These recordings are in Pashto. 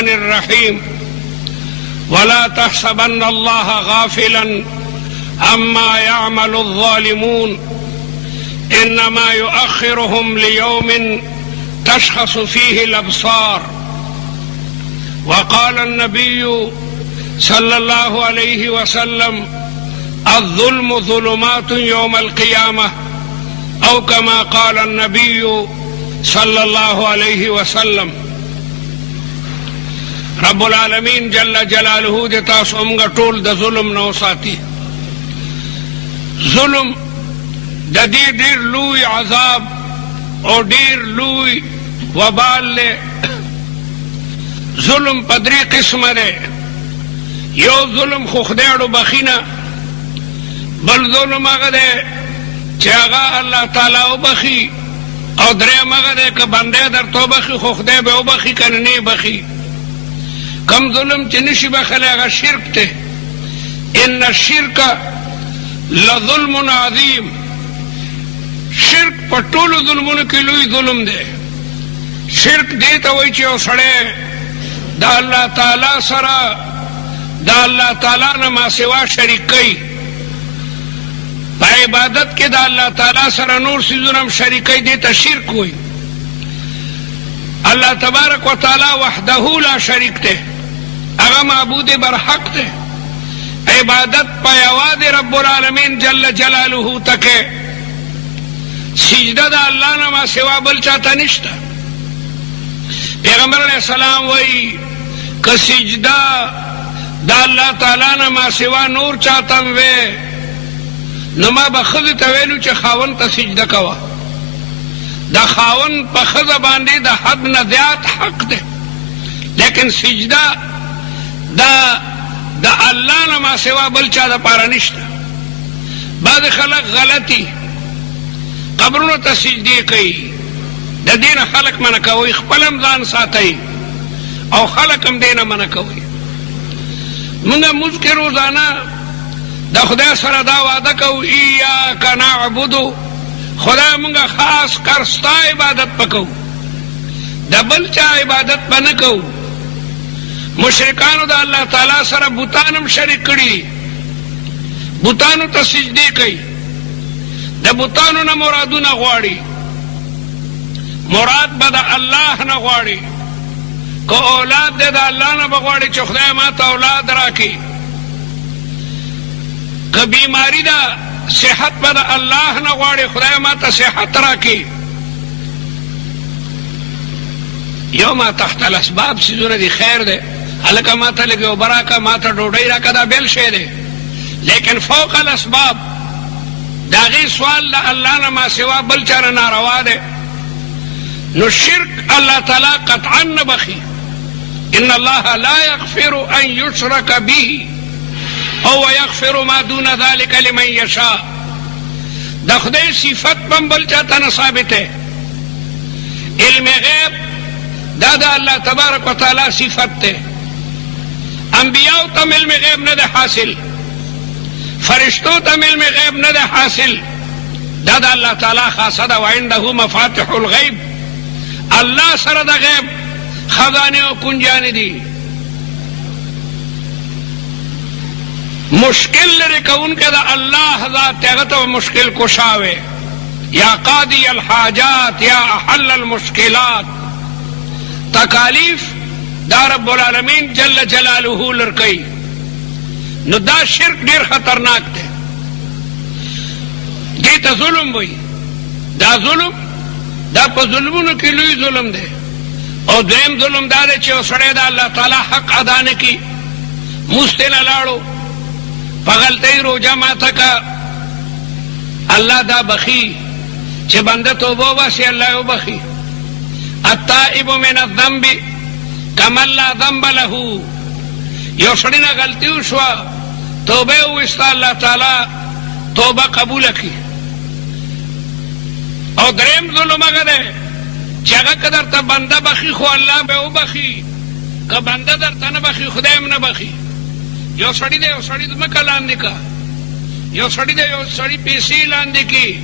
الرحيم ولا تحسبن الله غافلا عما يعمل الظالمون إنما يؤخرهم ليوم تشخص فيه الأبصار. وقال النبي صلى الله عليه وسلم الظلم ظلمات يوم القيامة أو كما قال النبي صلى الله عليه وسلم. رب العالمین جل جلاله د تاسو موږ ټول د ظلم نه وساتي. ظلم د دې ډېر لوی عذاب او ډېر لوی وبال له. ظلم په درې قسمه دی. یو ظلم خو خدای اړو بخینه، بل ظلم هغه دی چې هغه الله تعالی وبخي، او درېیم هغه دی که بنده درته وبخي خو خدای به وبخي که نه بخي. کم ظلم چې نشي بخلی هغه شرک دی. ان الشرک لظلم عظیم. شرک په ټولو ظلمونو کې لوی ظلم دی. شرک دې ته وایي چې یو سړی د الله تعالی سره د الله تعالی نه ما سوا شریک کوي. په عبادت کې د الله تعالی سره نور څیزونه هم شریکوي، دې ته شرک وایي. الله تبارک و تعالی وحده لا شریک دی، هغه معبود برحق دی. عبادت په یوازې رب العالمین جل جلاله ته کوي. سجده د الله نه ما سوا بل چاته نشته. پیغمبر علیه السلام وایي که سجده د الله تعالی نه ما سوا نور چاته هم وی نو ما به ښځې ته ویلو چې خاوند ته سجده کوه. د خاوند په ښځه باندې د حد نه زیات حق دی، لیکن سجده د الله نه ما سوا بل چا دپاره نشته. بعض خلک غلطي قبرونو ته سجدې کوي. د دې نه خلک منع کوي، خپل هم ځان ساتئ او خلک هم دې نه منع کوي. موږ لمونځ کې روزانه د خدای سره دا وعده کوو ایاک نعبدو، خدای موږ خاص کر ستا عبادت به کوو، د بل چا عبادت به نه کوو. مشرکانو د الله تعالی سره بوتان هم شریک کړي، بوتانو ته سجدې کوي. د بوتانو نه مرادونه غواړي، مراد به د الله نه غواړي. که اولاد دی د الله نه به غواړي چې خدای ما ته اولاد راکړي. که بیماری ده صحت به د الله نه غواړي، خدای ما ته صحت راکړي. یو ما تحت الاسباب څیزونه دي، خیر دی، هلکه ما ته لږ اوبه راکړه، ما ته ډوډۍ راکړه، دا بل شی دی. لیکن فوق الاسباب د هغې سوال د الله نه ما سوا بل چا نه ناروا دی. نو شرک الله تعالی قطعا نه بخي. ان الله لا یغفر ان یشرک به او یغفر ما دون ذلك لمن یشاء. د خدای صفت هم بل چاته نه ثابته. علم غیب دا د الله تبارک و تعالی صفت ده. انبیاء ته علم غیب نه ده حاصل، فرشتو ته علم غیب نه ده حاصل. دا د الله تعالی خاصه ده. وعنده مفاتح الغیب. الله سره د غیب خزانه او کنجانې دي. مشکل لري کوونکی د الله ذات هغه ته مشکل کشا وی. یا قاضی الحاجات یا احل المشکلات. تکالیف دا رب العالمین جل جلاله لرکي. نو دا شرک ډیر خطرناک دی. دې ته ظلم وایي. دا ظلم دا په ظلمونو کې لوی ظلم دی. او دویم ظلم دا دی چې یو سړی د الله تعالی حق ادا نه کړي، مونځ ته نه لاړو، په غلطۍ روژه ماته که، الله دا بخي چې بنده توبه وباسي الله یې وبخي. التائب من الذنب کمن لا ذنب له. یو سړي نه غلطي وشوه، توبه یې وویسته، الله تعالی توبه قبوله کړي. او دریم ظلم هغه دی چې هغه که درته بنده بخي خو الله به وبخي، که بنده درته نه بخي خدای هم نه بخي. یو سړي دی یو سړي ځمکه لاندې که، یو سړي دی یو سړي پیسې لاندې کړي،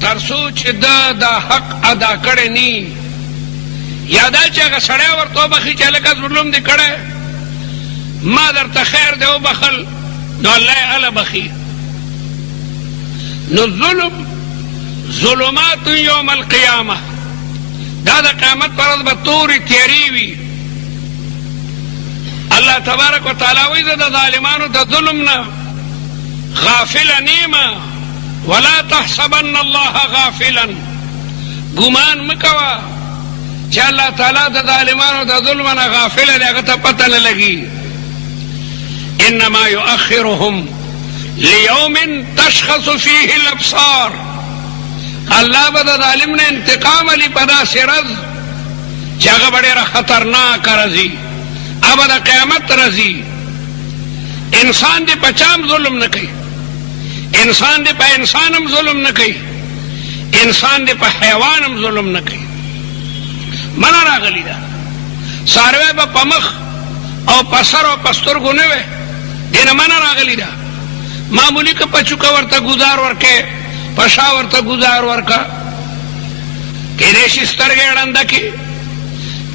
تر څو چې ده دا حق ادا کړی نی، یا دا چې هغه سړی ورته وبخي چې هلکه ظلم دې کړی ما درته خیر دی وبخل نو الله یې هله بخي. نو ظلمات یوم القیامه دا د قیامت پر ورځ به تورې تیارې وي. الله تبارک وتعالی وایي زه د ظالمانو د ظلم نه غافله نیمه ولا تحسبن الله غافلا. ګمان مه کوه چې الله تعالی د ظالمانو د ظلم نه غافله دی، هغه ته پته نه لګي. انما یؤخرهم لیوم تشخص فیه الابصار. الله به د ظالم نه انتقام علي په داسې ورځ چې هغه به ډېره خطرناکه راځي، هغه به د قیامت راځي. انسان دې په چا هم ظلم نه کوي، انسان دې په انسان هم ظلم نه کوي، انسان دې په حیوان هم ظلم نه کوي. منع راغلی ده څاروی به په مخ او په سر او په سترګو نه وي، دې نه منع راغلی ده. معمولي که په چوکه ورته ګزار ورکې، په شا ورته ګزار ورکه، کیدای شي سترګې ړنده کړي،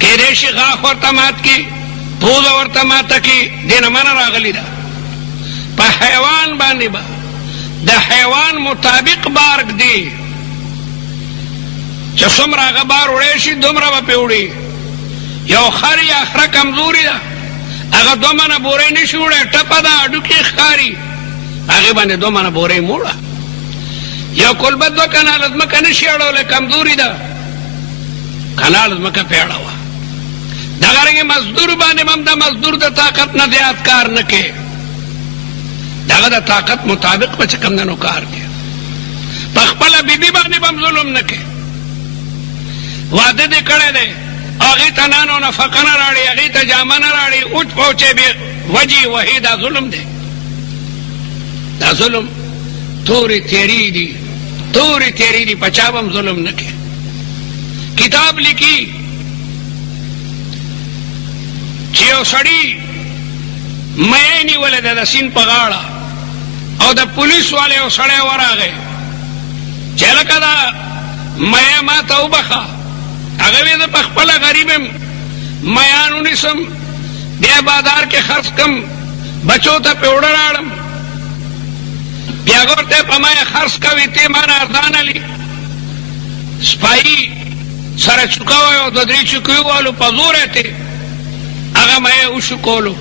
کیدای شي غاښ ورته مات کړي، پوزه ورته ماته کړي، دې نه منع راغلی ده. په حیوان باندې به د حیوان مطابق بار ږدي چې څومره هغه بار وړی شي دومره به پې وړي. یو خر یا خره کمزوري ده، هغه 2 منه بورۍ نه شي وړی، ټپه ده هډوکي ښکاري، هغې باندې 2 منه بورۍ موړه. یو کلبه 2 کناله ځمکه نه شي اړولی، کمزوري ده، کنال ځمکه پې اړوه. دغه رنګې مزدور باندې هم د مزدور د طاقت نه زیات کار نه کوي، دغه د طاقت مطابق به چې کوم دی نو کار کوي. په خپله بیبي باندې به هم ظلم نه کوي. واده دې کړی دی، هغې ته نان او نفقه نه راړي، هغې ته جامه نه راړي، اوچ پوچې بې وجې وهي، دا ظلم دی. دا ظلم تورې تیرې دي، تورې تیرې دي، په چا به هم ظلم نه کوي. کتاب لیکي چې یو سړي مې نیولې ده د سیند په غاړه، او د پولیس والے یو سړی ورغی چې هلکه دا مې ما ته وبخه. هغه وی زه په خپله غریب یم، میان ونیسم، بیا بازار کې خرڅ کړم، بچو ته پې وړه راړم، بیا هغه ورته په ما یې خرڅ کوي، ته ما نه ارزانه لي. سپایي سره چوکه وی او 2-3 چوکې ووالو، په زور یې ته هغه مه یې وشو کولو.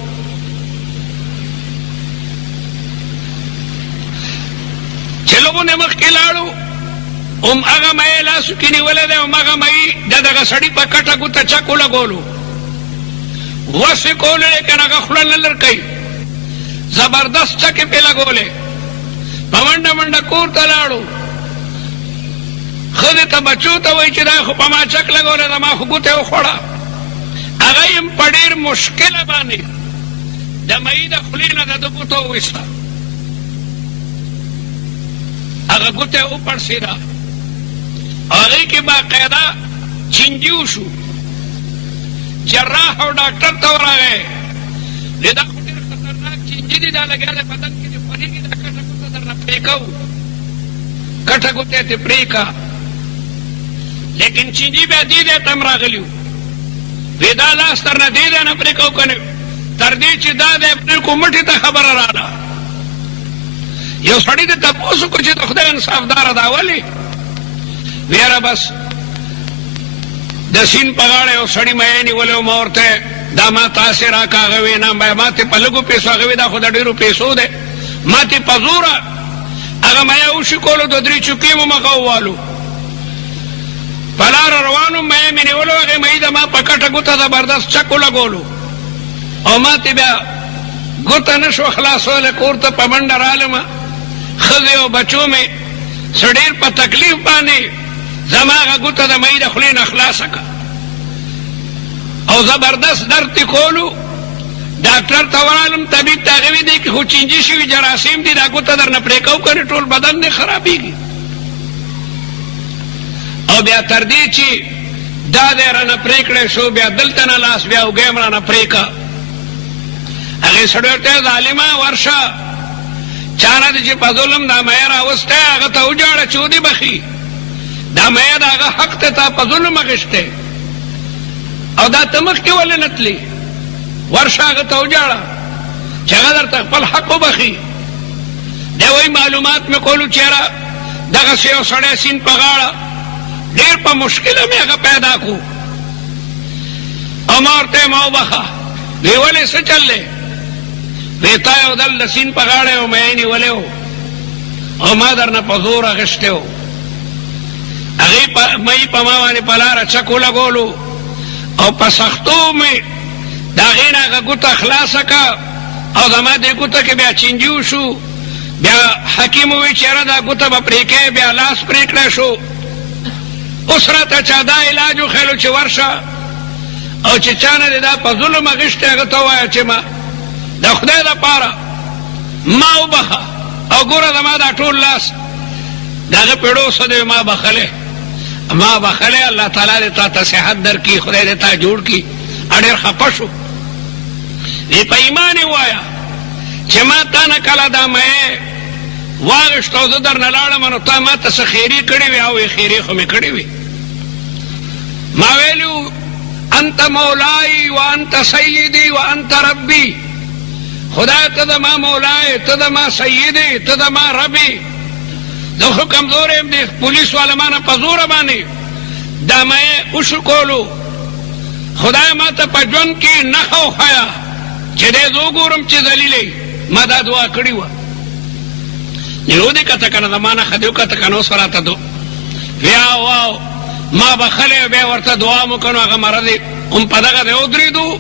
چې لږونه مخکې لاړو هم هغه مه یې لاسو کې نیولی دی، هم هغه مه یې د دغه سړي په کټه ګوته چک ولګولو، وس یې کولو، لیکن هغه خوله نه لر کوي، زبردست چک یې پې لګولې. په منډه منډه کور ته لاړو، ښځې ته بچو ته وایي چې دا خو په ما چک لګولی ده، ما خو ګوته یې وخوړه. هغه یې هم په ډېر مشکله باندې د مهي د خولې نه د ده ګوته وویسته، هغه ګوته یې وپړسېده، هغې کې باقاعده چینجي وشو. جراح او ډاکټر ته ورغی، وایي دا خو ډېر خطرناک چینجي دي، دا لګیا دی بدن کې دې خولېږي، دا کټه ګوته درنه پرې کوو، کټه ګوته یې ترې پرې کړه. لیکن چینجي بیا دې ځای ته هم راغلي وو، وی دا لاس درنه دې ځای نه پرې کوو که نه، تر دې چې دا دی پرې کو مټې ته خبره راغله. یو سړي دې تپوس وکړو چې د خدای انصافداره دا ولې؟ وی یاره بس د سیند په غاړه یو سړي مه نیولی و، ما ورته دا ما تاسې راکړه، هغه وی نه ما تې په لږو پیسو، هغه وی دا خو د ډېرو پیسو دی، ما تې په زوره هغه مه یې وشي کولو، 2-3 چوکې مو مخه ووالو، په لاره روانو مه یې مې نیولو، هغې مه یې د ما په کټه ګوته زبردست چک ولګولو، او ما تې بیا ګوته نه شوه خلاصولی، کور ته په منډه رالمه، ښځې او بچو مې څه ډېر په تکلیف باندې زما هغه ګوته د مهي د خولې نه خلاصه کړه، او زبردست درد تې کولو. ډاکټر ته ورغلم، طبیب ته هغې وی دی کې خو چینجي شوي جراثیم دي، دا ګوته درنه پرې کوو که نه ټول بدن دې خرابېږي. او بیا تر دې چې دا دی رانه پرې کړی شو، بیا دلته نه لاس بیا اوږه م رانه پرې کړه. هغې سړی ورته ظالمه ورشه، چا نه دی چې په ظلم دا مه یې راوستی، هغه ته وجاړه چې ودې بخي، دا مه یې د هغه حق دی، تا په ظلم اخیستی. او دا تمخ کې ولې نتلی ورشه هغه ته وجاړه چې هغه درته خپل حق وبخي. دی وایي معلومات مې کولو چېره دغسې یو سړی سیند په غاړه ډېر په مشکله مې هغه پیدا کو او ما ورته ما وبخه. وی ولې څه چل دی؟ وی تا یو دل د سیند په غاړه یو مې نیولی و او ما درنه په زور اخیستی و. هغې مې په ما باندې په لاره چک ولګولو او په سختو مې د هغې نه هغه ګوته خلاصه که او زما دې ګوته کې بیا چینجي وشو. بیا حکیم ووی چې یاره دا ګوته به پرې کوې، بیا لاس پرې کړی شو. اوس راته چا دا علاج وښیلو چې ورشه او چې چا نه دې دا په ظلم اخیستی هغه ته ووایه چې ما د خدای دپاره ما وبخه او ګوره زما دا ټول لاس د هغه پیړو څه دی ما بخلی ما بخلی. الله تعالی دې تا ته صحت درکړي، خدای دې تا جوړ کړي. ډېر خفه شو. دې په ایمان یې ووایه چې ما تا نه کله دا مې واغېشت او زه درنه لاړم نو تا ما ته څه خیري کړې وې او خیري خو مې کړې وې. ما ویلو انت مولای و انت سیدی و انت ربی. خدای ته د ما مولای، ته د ما سیدی، ته د ما ربی. زه خو کمزور یم، د پولیس والا ما نه په زوره باندې دا مې وشو کولو. خدای ما ته په ژوند کې نښه وښیه چې دی زه وګورم چې ذلیل ما دا دعا کړې وه. نو دې کته که نه زما نښه دې وکته که نه اوس راته دو بیا واو ما بخلی بیا ورته دعا مو کړو. هغه مرض هم په دغه دی ودرېدو.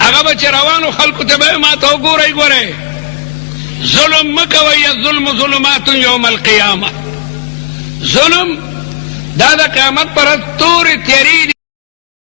هغه به چې روانو خلکو ته به ما ته وګورئ ګورئ ظلم مه کوئ. الظلم ظلمات یوم القیامه. ظلم دا د قیامت پر ورځ تورې تیارې